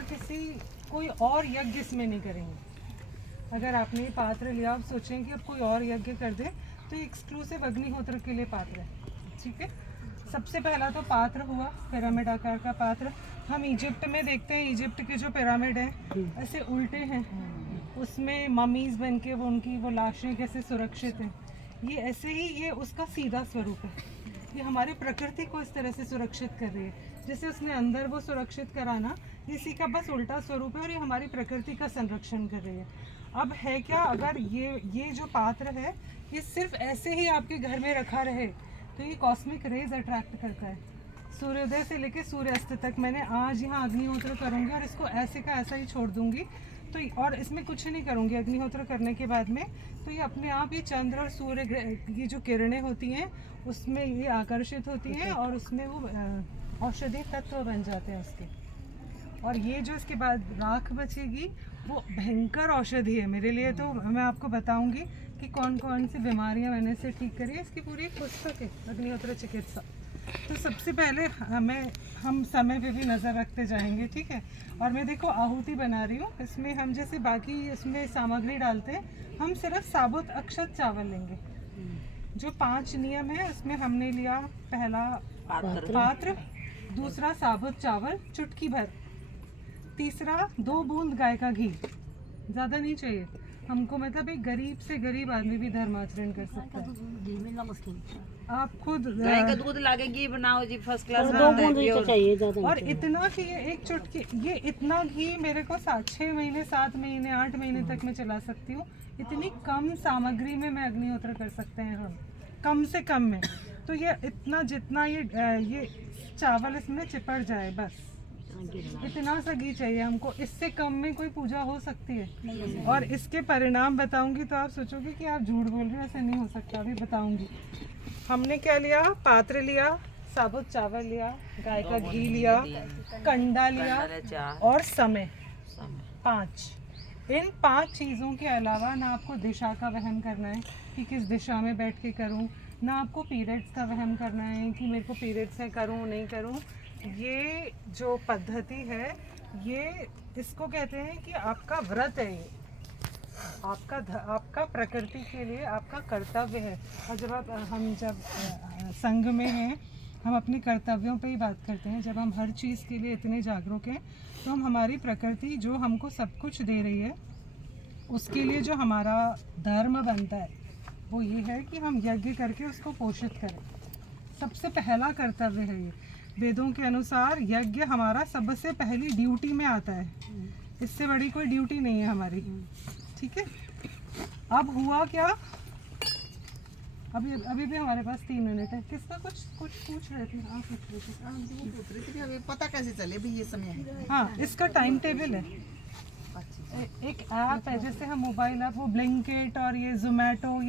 और कोई और यज्ञ इसमें नहीं करेंगे। अगर आपने ये पात्र लिया, आप सोचें कि अब कोई और यज्ञ कर दे, तो ये एक्सक्लूसिव अग्निहोत्र के लिए पात्र है। ठीक है, सबसे पहला तो पात्र हुआ पिरामिड आकार का पात्र। हम इजिप्ट में देखते हैं, इजिप्ट के जो पिरामिड हैं ऐसे उल्टे हैं, उसमें ममीज बन के उनकी वो लाशें कैसे सुरक्षित हैं, ये ऐसे ही ये उसका सीधा स्वरूप है। ये हमारी प्रकृति को इस तरह से सुरक्षित कर रही है, जैसे उसने अंदर वो सुरक्षित कराना, इसी का बस उल्टा स्वरूप है और ये हमारी प्रकृति का संरक्षण कर रही है। अब है क्या, अगर ये जो पात्र है ये सिर्फ ऐसे ही आपके घर में रखा रहे तो ये कॉस्मिक रेज अट्रैक्ट करता है। सूर्योदय से लेकर सूर्यास्त तक मैंने आज यहाँ अग्निहोत्र करूँगी और इसको ऐसे का ऐसा ही छोड़ दूँगी, तो और इसमें कुछ नहीं करूँगी अग्निहोत्र करने के बाद में, तो ये अपने आप ही चंद्र और सूर्य की जो किरणें होती हैं उसमें ये आकर्षित होती हैं और उसमें वो औषधि तत्व बन जाते हैं उसके। और ये जो इसके बाद राख बचेगी वो भयंकर औषधि है मेरे लिए। तो मैं आपको बताऊंगी कि कौन कौन सी बीमारियां मैंने से ठीक करी है, इसकी पूरी पुस्तक है अग्निहोत्र चिकित्सा। तो सबसे पहले हम समय पे भी नज़र रखते जाएंगे, ठीक है। और मैं देखो आहुति बना रही हूँ, इसमें हम जैसे बाकी इसमें सामग्री डालते हैं, हम सिर्फ साबुत अक्षत चावल लेंगे। जो 5 नियम है उसमें हमने लिया पहला पात्र, दूसरा साबुत चावल चुटकी भर, तीसरा 2 बूंद गाय का घी, ज़्यादा नहीं चाहिए हमको, मतलब एक गरीब से गरीब आदमी भी धर्माचरण कर सकता है। आप खुद गाय का दूध लाके घी बनाओ जी, फर्स्ट क्लास। 2 बूंद ही तो चाहिए, ज़्यादा और इतना कि ये एक चुटकी, ये इतना घी मेरे को 6 महीने 7 महीने 8 महीने तक मैं चला सकती हूँ। इतनी कम सामग्री में मैं अग्निहोत्र कर सकते हैं हम, कम से कम में। तो ये इतना जितना ये चावल इसमें चिपड़ जाए, बस इतना सा घी चाहिए हमको, इससे कम में कोई पूजा हो सकती है। और इसके परिणाम बताऊंगी तो आप सोचोगे कि आप झूठ बोल रहे हो, ऐसे नहीं हो सकता, अभी बताऊंगी। हमने क्या लिया, पात्र लिया, साबुत चावल लिया, गाय का घी लिया, कंडा लिया और समय 5। इन 5 चीज़ों के अलावा ना आपको दिशा का वहम करना है कि किस दिशा में बैठ के करूं, ना आपको पीरियड्स का वहम करना है कि मेरे को पीरियड्स है करूं नहीं करूं। ये जो पद्धति है ये इसको कहते हैं कि आपका व्रत है, ये आपका प्रकृति के लिए आपका कर्तव्य है। और जब संघ में हैं, हम अपने कर्तव्यों पे ही बात करते हैं। जब हम हर चीज़ के लिए इतने जागरूक हैं तो हम हमारी प्रकृति जो हमको सब कुछ दे रही है उसके लिए जो हमारा धर्म बनता है वो ये है कि हम यज्ञ करके उसको पोषित करें। सबसे पहला कर्तव्य है ये। वेदों के अनुसार यज्ञ हमारा सबसे पहली ड्यूटी में आता है, इससे बड़ी कोई ड्यूटी नहीं है हमारी, ठीक है। अब हुआ क्या, अभी भी हमारे पास 3 मिनट है। किसका कुछ पूछ रहे थे आप? पूछ रहे थे अभी पता कैसे चले भी ये समय है? हाँ, इसका टाइम टेबल है। एक ऐप है, जैसे हम मोबाइल ऐप, वो ब्लिंकिट और ये जोमेटो, ये